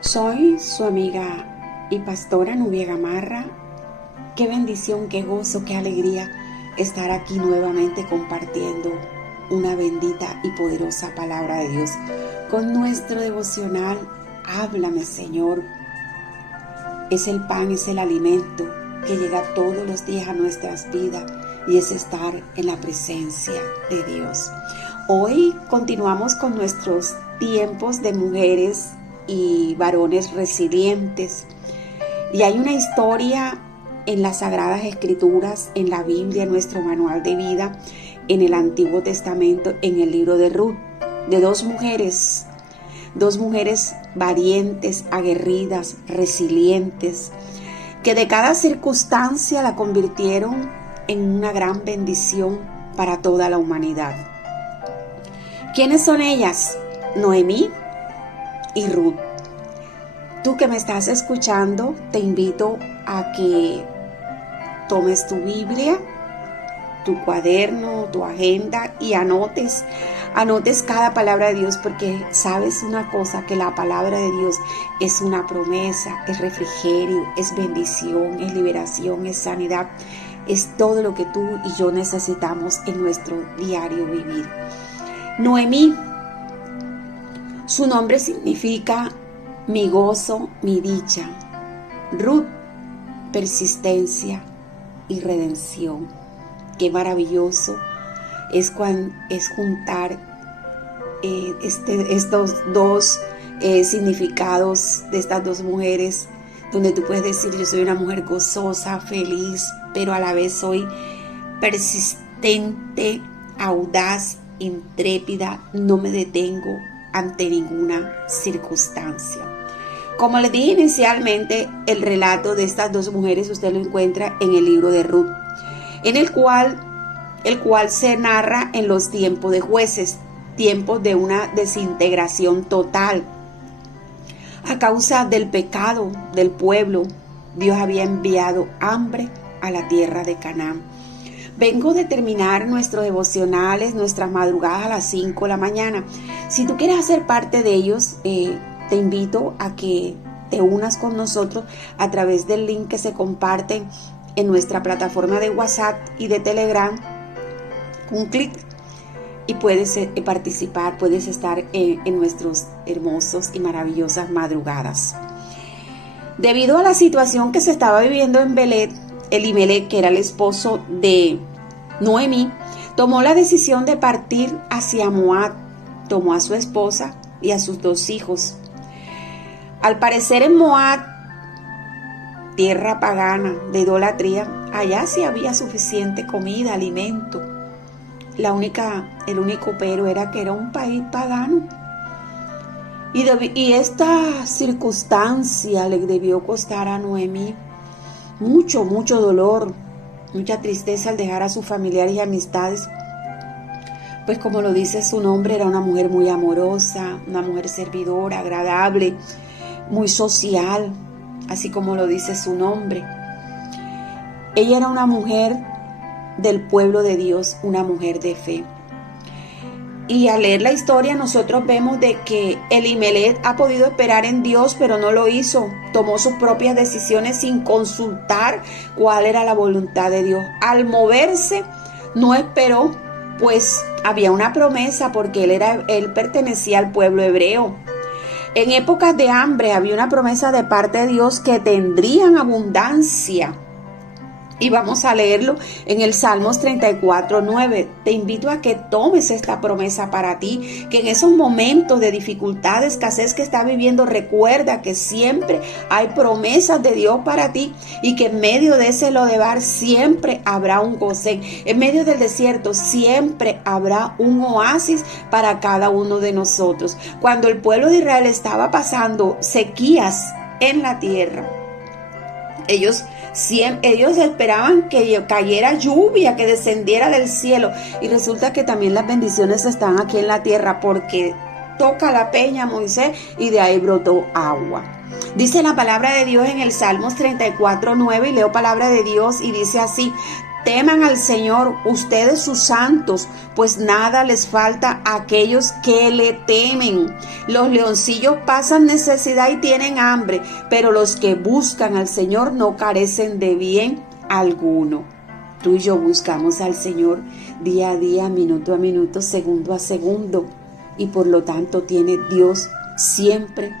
Soy su amiga y pastora Nubia Gamarra. Qué bendición, qué gozo, qué alegría estar aquí nuevamente compartiendo una bendita y poderosa palabra de Dios con nuestro devocional. Háblame, Señor. Es el pan, es el alimento que llega todos los días a nuestras vidas y es estar en la presencia de Dios. Hoy continuamos con nuestros tiempos de mujeres y varones resilientes. Y hay una historia en las Sagradas Escrituras, en la Biblia, en nuestro manual de vida, en el Antiguo Testamento, en el libro de Ruth, de dos mujeres valientes, aguerridas, resilientes, que de cada circunstancia la convirtieron en una gran bendición para toda la humanidad. ¿Quiénes son ellas? Noemí y Ruth. Tú que me estás escuchando, te invito a que tomes tu Biblia, tu cuaderno, tu agenda y anotes cada palabra de Dios, porque sabes una cosa, que la palabra de Dios es una promesa, es refrigerio, es bendición, es liberación, es sanidad, es todo lo que tú y yo necesitamos en nuestro diario vivir. Noemí, su nombre significa mi gozo, mi dicha. Ruth, persistencia y redención. Qué maravilloso es juntar estos dos significados de estas dos mujeres, donde tú puedes decir: yo soy una mujer gozosa, feliz, pero a la vez soy persistente, audaz, intrépida, no me detengo ante ninguna circunstancia. Como les dije inicialmente, el relato de estas dos mujeres usted lo encuentra en el libro de Ruth, en el cual se narra en los tiempos de jueces, tiempos de una desintegración total. A causa del pecado del pueblo, Dios había enviado hambre a la tierra de Canaán. Vengo de terminar nuestros devocionales, nuestras madrugadas a las 5 de la mañana. Si tú quieres hacer parte de ellos, te invito a que te unas con nosotros a través del link que se comparte en nuestra plataforma de WhatsApp y de Telegram. Un clic y puedes participar, puedes estar en nuestros hermosos y maravillosas madrugadas. Debido a la situación que se estaba viviendo en Belet, Elimelec, que era el esposo de Noemí, tomó la decisión de partir hacia Moab. Tomó a su esposa y a sus 2 hijos. Al parecer en Moab, tierra pagana de idolatría, allá sí había suficiente comida, alimento. El único pero era que era un país pagano. Y esta circunstancia le debió costar a Noemí mucho dolor, mucha tristeza al dejar a sus familiares y amistades. Pues como lo dice su nombre, era una mujer muy amorosa, una mujer servidora, agradable, muy social, así como lo dice su nombre. Ella era una mujer del pueblo de Dios, una mujer de fe. Y al leer la historia nosotros vemos de que Elimelec ha podido esperar en Dios, pero no lo hizo. Tomó sus propias decisiones sin consultar cuál era la voluntad de Dios. Al moverse, no esperó, pues había una promesa, porque él pertenecía al pueblo hebreo. En épocas de hambre había una promesa de parte de Dios que tendrían abundancia. Y vamos a leerlo en el Salmos 34:9. Te invito a que tomes esta promesa para ti, que en esos momentos de dificultad, de escasez que estás viviendo, recuerda que siempre hay promesas de Dios para ti, y que en medio de ese lodebar siempre habrá un Gosén. En medio del desierto siempre habrá un oasis para cada uno de nosotros. Cuando el pueblo de Israel estaba pasando sequías en la tierra, ellos esperaban que cayera lluvia, que descendiera del cielo, y resulta que también las bendiciones están aquí en la tierra, porque toca la peña Moisés y de ahí brotó agua. Dice la palabra de Dios en el Salmos 34:9, y leo palabra de Dios y dice así: teman al Señor, ustedes sus santos, pues nada les falta a aquellos que le temen. Los leoncillos pasan necesidad y tienen hambre, pero los que buscan al Señor no carecen de bien alguno. Tú y yo buscamos al Señor día a día, minuto a minuto, segundo a segundo, y por lo tanto tiene Dios siempre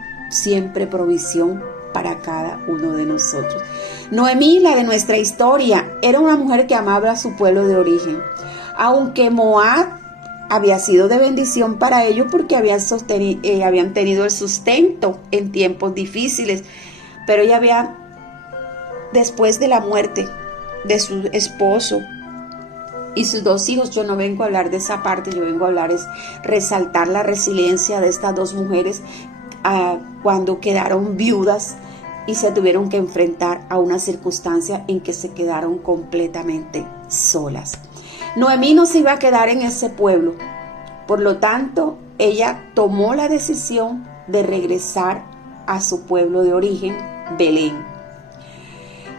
provisión para cada uno de nosotros. Noemí, la de nuestra historia, era una mujer que amaba a su pueblo de origen. Aunque Moab había sido de bendición para ellos porque habían tenido el sustento en tiempos difíciles, pero ella había, después de la muerte de su esposo y sus 2 hijos, yo no vengo a hablar de esa parte, yo vengo a hablar es resaltar la resiliencia de estas 2 mujeres cuando quedaron viudas y se tuvieron que enfrentar a una circunstancia en que se quedaron completamente solas. Noemí no se iba a quedar en ese pueblo, por lo tanto ella tomó la decisión de regresar a su pueblo de origen, Belén.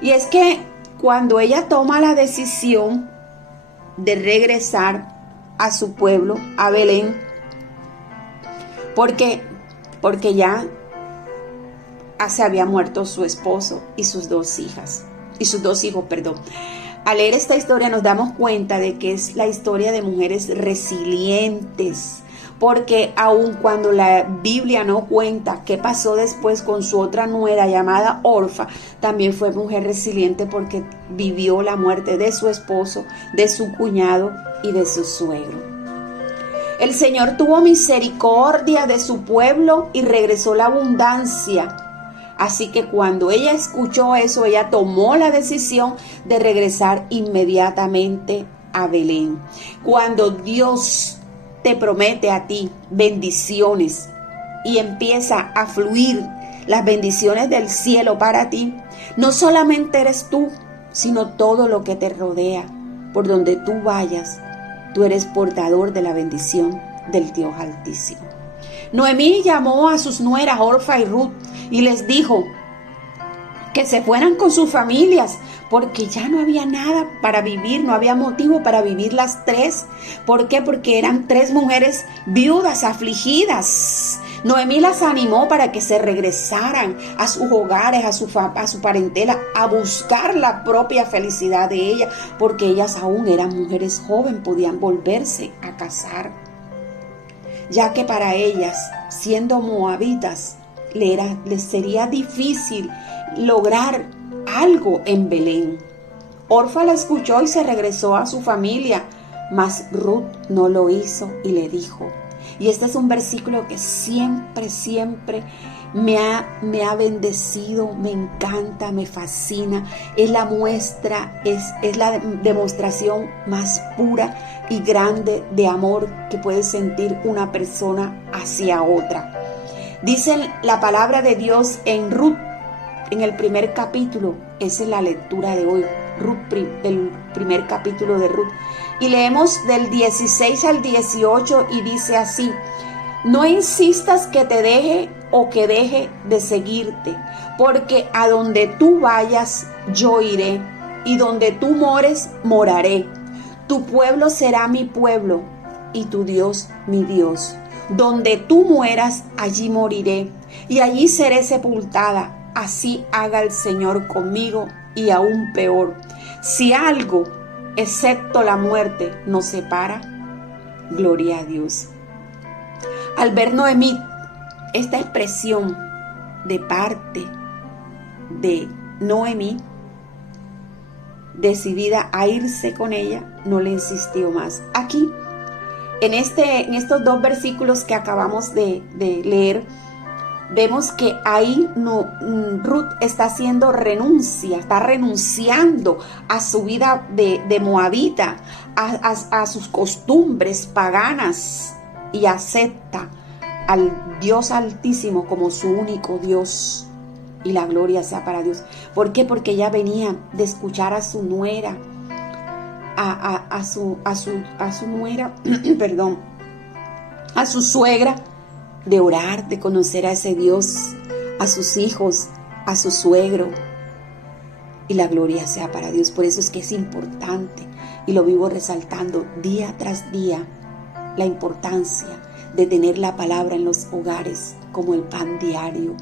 Y es que cuando ella toma la decisión de regresar a su pueblo, a Belén, porque ya se había muerto su esposo y sus 2 hijos. Al leer esta historia nos damos cuenta de que es la historia de mujeres resilientes, porque aun cuando la Biblia no cuenta qué pasó después con su otra nuera llamada Orfa, también fue mujer resiliente porque vivió la muerte de su esposo, de su cuñado y de su suegro. El Señor tuvo misericordia de su pueblo y regresó la abundancia. Así que cuando ella escuchó eso, ella tomó la decisión de regresar inmediatamente a Belén. Cuando Dios te promete a ti bendiciones y empieza a fluir las bendiciones del cielo para ti, no solamente eres tú, sino todo lo que te rodea. Por donde tú vayas, tú eres portador de la bendición del Dios Altísimo. Noemí llamó a sus nueras Orfa y Ruth y les dijo que se fueran con sus familias porque ya no había nada para vivir, no había motivo para vivir las 3. ¿Por qué? Porque eran 3 mujeres viudas, afligidas. Noemí las animó para que se regresaran a sus hogares, a su parentela, a buscar la propia felicidad de ella, porque ellas aún eran mujeres jóvenes, podían volverse a casar, ya que para ellas, siendo moabitas, les sería difícil lograr algo en Belén. Orfa la escuchó y se regresó a su familia, mas Ruth no lo hizo y le dijo, y este es un versículo que siempre me ha bendecido, me encanta, me fascina. Es la muestra, es la demostración más pura y grande de amor que puede sentir una persona hacia otra. Dice la palabra de Dios en Ruth, en el primer capítulo. Esa es la lectura de hoy, el primer capítulo de Ruth. Y leemos del 16 al 18 y dice así: no insistas que te deje o que deje de seguirte, porque a donde tú vayas yo iré, y donde tú mores moraré. Tu pueblo será mi pueblo, y tu Dios mi Dios. Donde tú mueras, allí moriré, y allí seré sepultada. Así haga el Señor conmigo, y aún peor. Si algo, excepto la muerte, nos separa, gloria a Dios. Al ver Noemí, esta expresión de parte de Noemí, decidida a irse con ella, no le insistió más. Aquí, en estos 2 versículos que acabamos de leer, vemos que ahí Ruth está renunciando a su vida de moabita, a sus costumbres paganas, y acepta al Dios Altísimo como su único Dios, y la gloria sea para Dios. ¿Por qué? Porque ella venía de escuchar a su nuera, a su nuera, perdón, a su suegra, de orar, de conocer a ese Dios, a sus hijos, a su suegro. y la gloria sea para Dios. Por eso es que es importante, y lo vivo resaltando día tras día, la importancia de tener la palabra en los hogares como el pan diario.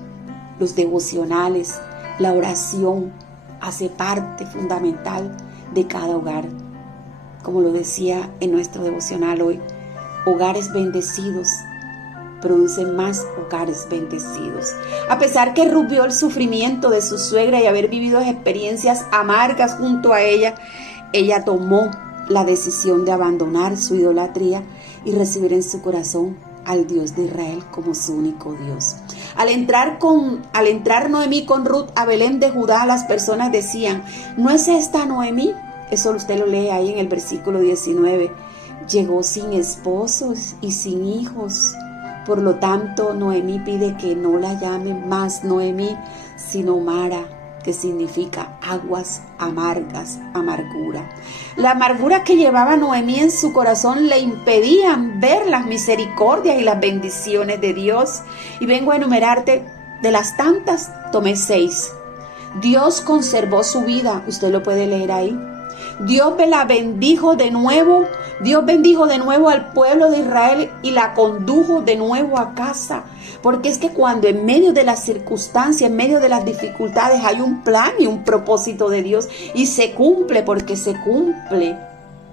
Los devocionales, la oración hace parte fundamental de cada hogar. Como lo decía en nuestro devocional hoy, hogares bendecidos producen más hogares bendecidos. A pesar que Ruth vio el sufrimiento de su suegra y haber vivido experiencias amargas junto a ella tomó la decisión de abandonar su idolatría y recibir en su corazón al Dios de Israel como su único Dios. Al entrar Noemí con Ruth a Belén de Judá, las personas decían: ¿no es esta Noemí? Eso usted lo lee ahí en el versículo 19. Llegó sin esposos y sin hijos. Por lo tanto, Noemí pide que no la llamen más Noemí, sino Mara, que significa aguas amargas, amargura. La amargura que llevaba Noemí en su corazón le impedían ver las misericordias y las bendiciones de Dios. Y vengo a enumerarte de las tantas, tomé 6. Dios conservó su vida, usted lo puede leer ahí. Dios la bendijo de nuevo. Dios bendijo de nuevo al pueblo de Israel y la condujo de nuevo a casa. Porque es que cuando en medio de las circunstancias, en medio de las dificultades, hay un plan y un propósito de Dios, y se cumple porque se cumple.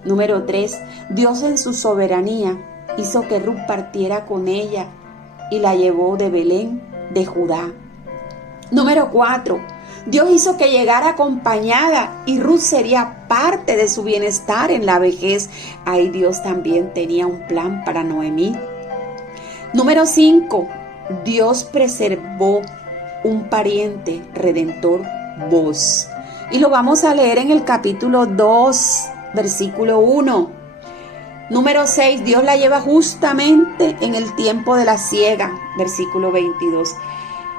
Número 3, Dios en su soberanía hizo que Ruth partiera con ella y la llevó de Belén de Judá. Número 4, Dios hizo que llegara acompañada y Ruth sería parte de su bienestar en la vejez. Ahí Dios también tenía un plan para Noemí. Número 5, Dios preservó un pariente redentor, Booz. Y lo vamos a leer en el capítulo 2, versículo 1. Número 6, Dios la lleva justamente en el tiempo de la siega, versículo 22.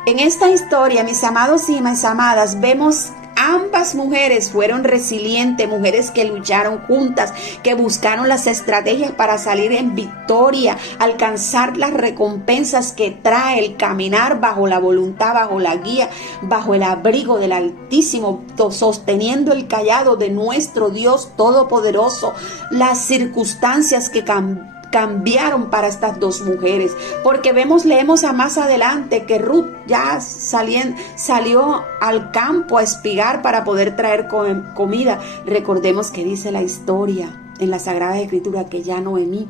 En esta historia, mis amados y mis amadas, vemos ambas mujeres fueron resilientes, mujeres que lucharon juntas, que buscaron las estrategias para salir en victoria, alcanzar las recompensas que trae el caminar bajo la voluntad, bajo la guía, bajo el abrigo del Altísimo, sosteniendo el cayado de nuestro Dios Todopoderoso. Las circunstancias que cambiaron para estas dos mujeres, porque leemos a más adelante que Ruth ya salió al campo a espigar para poder traer comida. Recordemos que dice la historia en la Sagrada Escritura que ya Noemí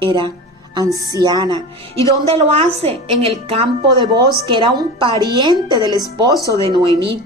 era anciana. ¿Y dónde lo hace? En el campo de Booz, que era un pariente del esposo de Noemí.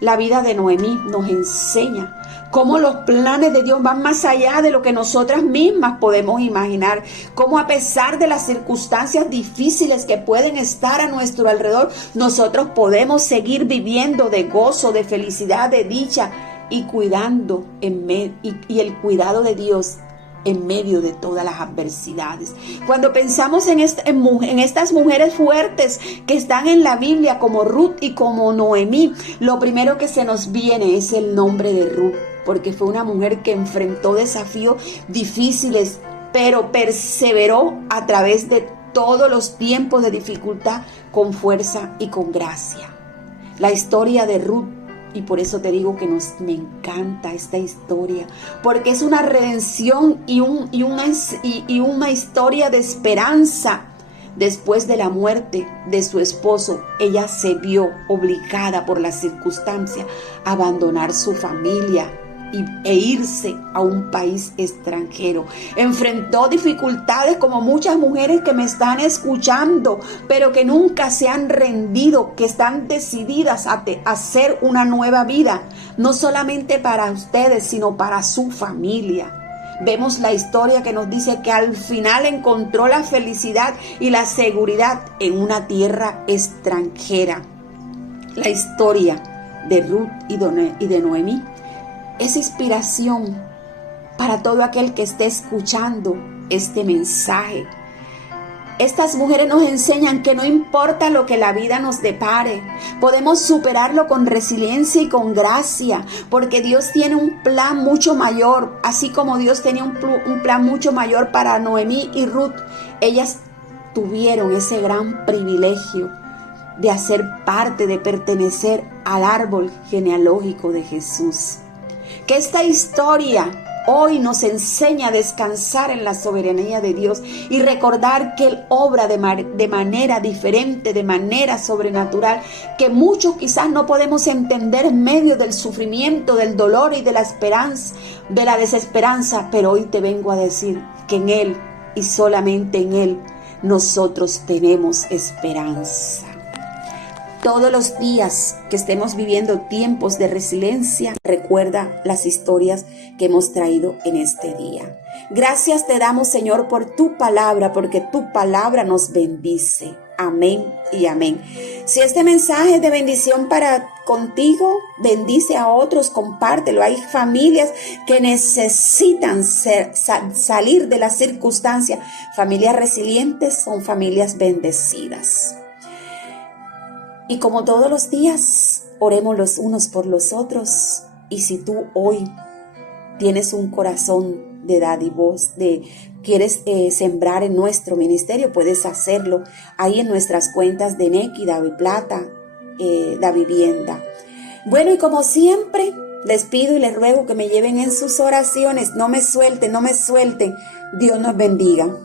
La vida de Noemí nos enseña cómo los planes de Dios van más allá de lo que nosotras mismas podemos imaginar. Cómo a pesar de las circunstancias difíciles que pueden estar a nuestro alrededor, nosotros podemos seguir viviendo de gozo, de felicidad, de dicha y cuidando y el cuidado de Dios en medio de todas las adversidades. Cuando pensamos en estas mujeres fuertes que están en la Biblia como Ruth y como Noemí, lo primero que se nos viene es el nombre de Ruth, porque fue una mujer que enfrentó desafíos difíciles, pero perseveró a través de todos los tiempos de dificultad con fuerza y con gracia. La historia de Ruth, y por eso te digo que me encanta esta historia, porque es una redención y una historia de esperanza. Después de la muerte de su esposo, ella se vio obligada por las circunstancias a abandonar su familia e irse a un país extranjero. Enfrentó dificultades como muchas mujeres que me están escuchando, pero que nunca se han rendido, que están decididas a hacer una nueva vida, no solamente para ustedes, sino para su familia. Vemos la historia que nos dice que al final encontró la felicidad y la seguridad en una tierra extranjera. La historia de Ruth y de Noemí es inspiración para todo aquel que esté escuchando este mensaje. Estas mujeres nos enseñan que no importa lo que la vida nos depare, podemos superarlo con resiliencia y con gracia, porque Dios tiene un plan mucho mayor, así como Dios tenía un plan mucho mayor para Noemí y Ruth. Ellas tuvieron ese gran privilegio de hacer parte, de pertenecer al árbol genealógico de Jesús. Que esta historia hoy nos enseña a descansar en la soberanía de Dios y recordar que Él obra de manera diferente, de manera sobrenatural, que muchos quizás no podemos entender en medio del sufrimiento, del dolor y de la esperanza, de la desesperanza, pero hoy te vengo a decir que en Él y solamente en Él nosotros tenemos esperanza. Todos los días que estemos viviendo tiempos de resiliencia, recuerda las historias que hemos traído en este día. Gracias te damos, Señor, por tu palabra, porque tu palabra nos bendice. Amén y amén. Si este mensaje es de bendición para contigo, bendice a otros, compártelo. Hay familias que necesitan salir de las circunstancias. Familias resilientes son familias bendecidas. Y como todos los días, oremos los unos por los otros. Y si tú hoy tienes un corazón de dádivos, quieres sembrar en nuestro ministerio, puedes hacerlo ahí en nuestras cuentas de Nequi, DaViplata, Davivienda. Bueno, y como siempre, les pido y les ruego que me lleven en sus oraciones. No me suelten. Dios nos bendiga.